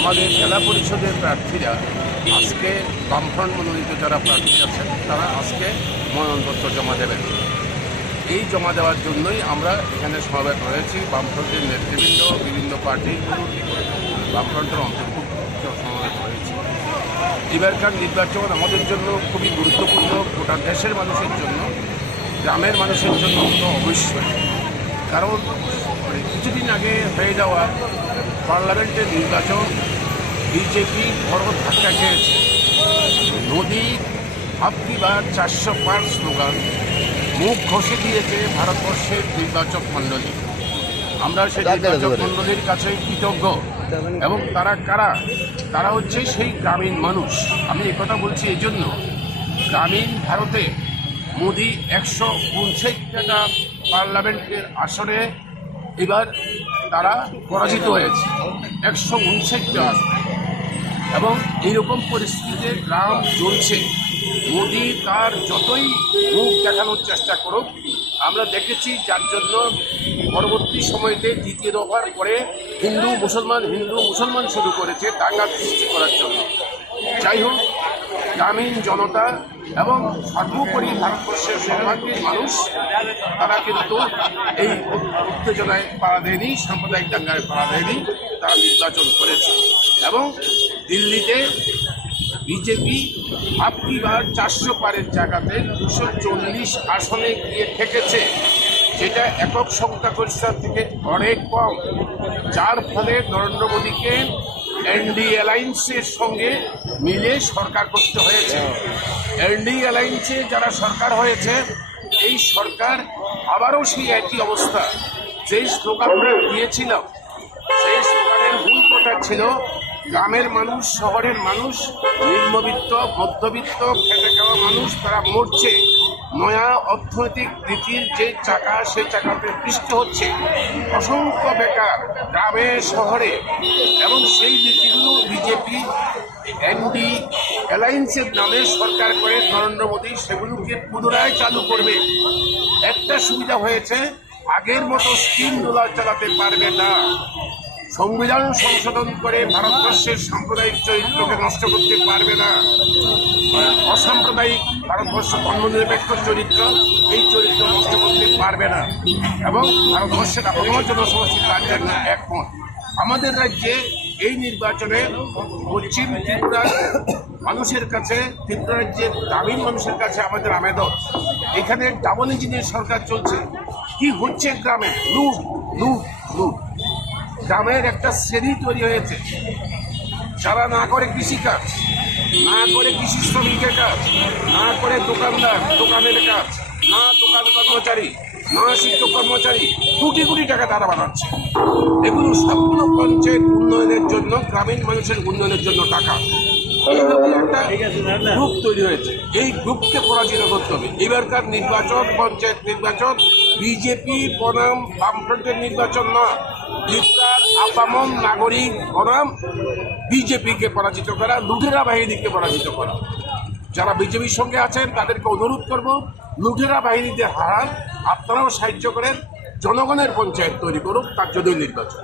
আমাদের জেলা পরিষদের প্রার্থীরা আজকে বামফ্রন্ট মনোনীত যারা প্রার্থী আছেন তারা আজকে মনোনয়নপত্র জমা দেবেন। এই জমা দেওয়ার জন্যই আমরা এখানে সমাবেশ হয়েছি। বামফ্রন্টের নেতৃবৃন্দ, বিভিন্ন পার্টির বামফ্রন্টের অন্তর্ভুক্ত সমাবেশ হয়েছে। এবারকার নির্বাচন আমাদের জন্য খুবই গুরুত্বপূর্ণ, গোটা দেশের মানুষের জন্য, গ্রামের মানুষের জন্য তো অবশ্যই। কারণ কিছুদিন আগে হয়ে যাওয়া পার্লামেন্টের নির্বাচন বিজেপি বড় ধাক্কা খেয়েছে। মোদি আপকি বার 400 পার স্লোগান মুখ ঘষে দিয়েছে ভারতবর্ষের নির্বাচক মণ্ডলী। আমরা সেই নির্বাচক মণ্ডলীর কাছে কৃতজ্ঞ। এবং তারা কারা? তারা হচ্ছে সেই গ্রামীণ মানুষ। আমি একথা বলছি এই জন্য, গ্রামীণ ভারতে মোদি 159টা পার্লামেন্টের আসনে এবার তারা পরাজিত হয়েছে, 159টা আসনে। এবং এইরকম পরিস্থিতিতে গ্রাম জ্বলছে। মোদি তার যতই মুখ দেখানোর চেষ্টা করুক, আমরা দেখেছি যার জন্য পরবর্তী সময়তে দ্বিতীয় দফার পরে হিন্দু মুসলমান শুরু করেছে দাঙ্গা সৃষ্টি করার জন্য। যাই হোক, গ্রামীণ জনতা এবং সর্বোপরি ভারতবর্ষের সর্বাঙ্গীন মানুষ তারা কিন্তু এই উত্তেজনায় পাড়া দেয়নি, সাম্প্রদায়িক দাঙ্গায় পাড়া দেয়নি, তারা নির্বাচন করেছে। এবং দিল্লিতে বিজেপি আপকি বার 400 পারের জায়গাতে 240 আসনে গিয়ে ঠেকেছে, যেটা একক সংখ্যাগরিষ্ঠতা থেকে অনেক কম। যার ফলে নরেন্দ্র মোদীকে এনডি অ্যালায়েন্সের সঙ্গে মিলে সরকার করতে হয়েছে। এনডি অ্যালায়েন্সে যারা সরকার হয়েছে, এই সরকার আবারও সেই একই অবস্থা। যেই স্লোগানটা দিয়েছিল, সেই স্লোগানের মূল কথা ছিল গ্রামের মানুষ, শহরের মানুষ, নিম্নবিত্ত, মধ্যবিত্ত, খেটে খাওয়া মানুষ তারা মরছে। নয়া অর্থনৈতিক নীতির যে চাকা, সেই চাকাতে বৃষ্টি হচ্ছে, অসংখ্য বেকার গ্রামে শহরে। এবং সেই নীতিগুলো বিজেপি এনডি অ্যালায়েন্সের নামে সরকার করে নরেন্দ্র মোদী সেগুলোকে পুনরায় চালু করবে। একটা সুবিধা হয়েছে, আগের মতো স্কিম ডলার চালাতে পারবে না। সংবিধান সংশোধন করে ভারতবর্ষের সাম্প্রদায়িক চরিত্রকে নষ্ট করতে পারবে না। অসাম্প্রদায়িক ভারতবর্ষ ধর্মনিরপেক্ষ চরিত্র, এই চরিত্র নষ্ট করতে পারবে না। এবং ভারতবর্ষের আপামর জনসমষ্টি তার জন্য একমত। আমাদের রাজ্যে এই নির্বাচনে পশ্চিম ত্রিপুরার মানুষের কাছে, ত্রিপুরা রাজ্যের গ্রামীণ মানুষের কাছে আমাদের আবেদন, এখানে ডাবল ইঞ্জিনের সরকার চলছে। কি হচ্ছে গ্রামে? লুট লুট লুট। গ্রামের একটা শ্রেণী তৈরি হয়েছে যারা না করে কৃষিকাজ, না করে কৃষি শ্রমিকের কাজ, না করে দোকানের কাজ, না দোকান কর্মচারী, না শিক্ষক কর্মচারী, কোটি কোটি টাকা তারা বানাচ্ছে। এগুলো সবগুলো পঞ্চায়েত উন্নয়নের জন্য, গ্রামীণ মানুষের উন্নয়নের জন্য টাকা। এইভাবে একটা গ্রুপ তৈরি হয়েছে। এই গ্রুপকে পরাজিত করতে হবে। এবারকার নির্বাচন, পঞ্চায়েত নির্বাচন বিজেপি বনাম বামফ্রন্টের নির্বাচন না, ত্রিপুরার আপামর নাগরিক বনাম বিজেপিকে পরাজিত করা, লুটেরা বাহিনীকে পরাজিত করা। যারা বিজেপির সঙ্গে আছেন তাদেরকে অনুরোধ করব, লুটেরা বাহিনীতে হারান, আপনারাও সাহায্য করেন, জনগণের পঞ্চায়েত তৈরি করুক, তার জন্যই নির্বাচন।